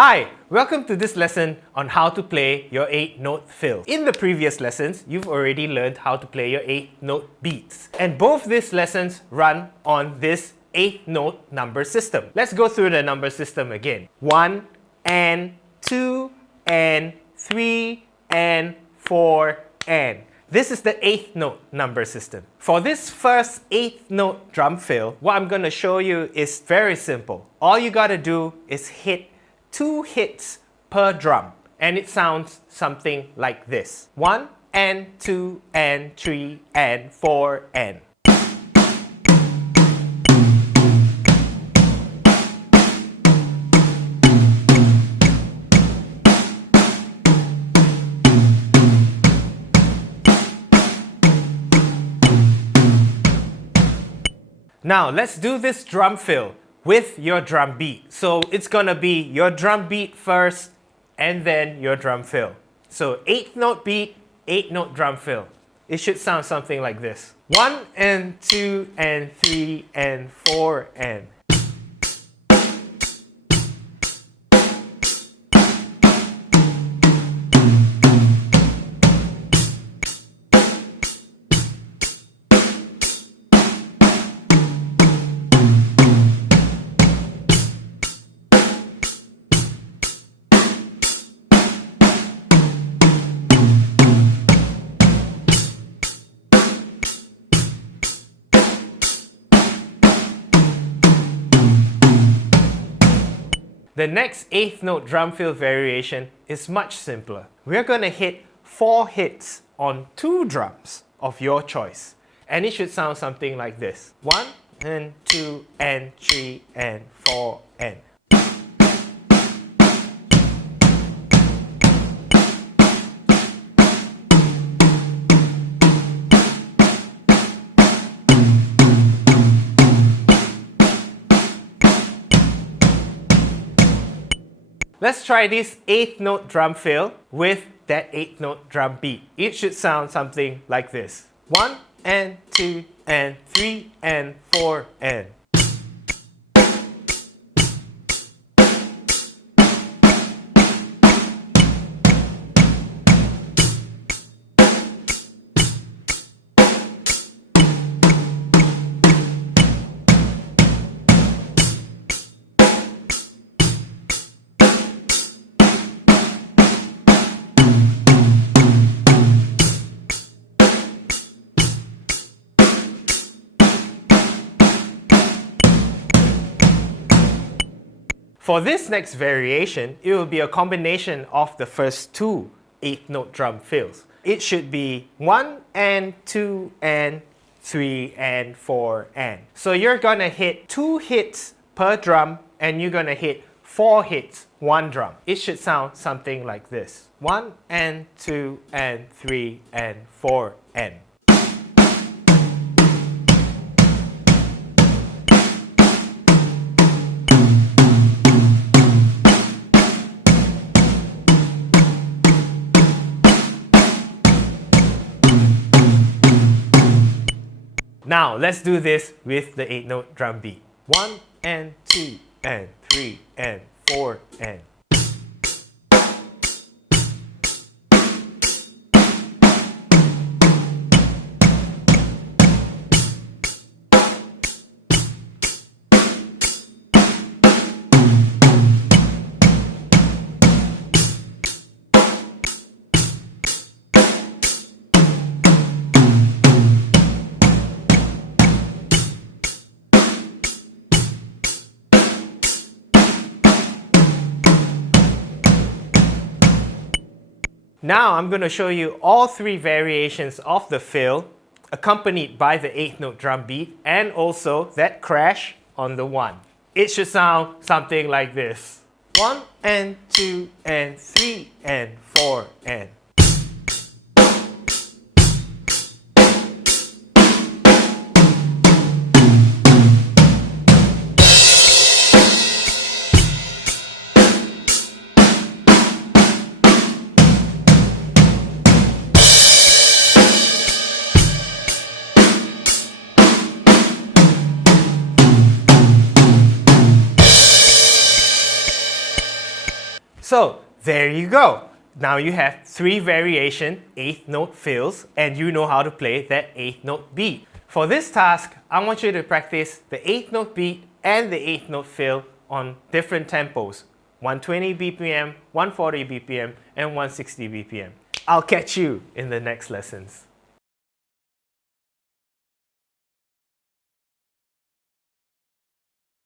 Hi, welcome to this lesson on how to play your 8-note fill. In the previous lessons, you've already learned how to play your 8-note beats. And both these lessons run on this 8-note number system. Let's go through the number system again. 1 and 2 and 3 and 4 and. This is the 8th note number system. For this first 8th note drum fill, what I'm going to show you is very simple. All you gotta do is hit 2 hits per drum, and it sounds something like this. 1 and 2 and 3 and 4 and. Now let's do this drum fill with your drum beat. So it's gonna be your drum beat first and then your drum fill. So 8th note beat, 8th note drum fill. It should sound something like this. 1 and 2 and 3 and 4 and. The next 8th note drum fill variation is much simpler. We're going to hit 4 hits on 2 drums of your choice. And it should sound something like this. 1 and 2 and 3 and 4 and. Let's try this 8th note drum fill with that 8th note drum beat. It should sound something like this. 1 and 2 and 3 and 4 and. For this next variation, it will be a combination of the first 2 8th note drum fills. It should be 1 and 2 and 3 and 4 and. So you're gonna hit 2 hits per drum and you're gonna hit 4 hits, 1 drum. It should sound something like this. 1 and 2 and 3 and 4 and. Now, let's do this with the 8th note drum beat. 1 and 2 and 3 and 4 and. Now I'm going to show you all 3 variations of the fill accompanied by the 8th note drum beat and also that crash on the 1. It should sound something like this. 1 and 2 and 3 and 4 and. So there you go. Now you have 3 variation 8th note fills and you know how to play that 8th note beat. For this task, I want you to practice the 8th note beat and the 8th note fill on different tempos, 120 BPM, 140 BPM, and 160 BPM. I'll catch you in the next lessons.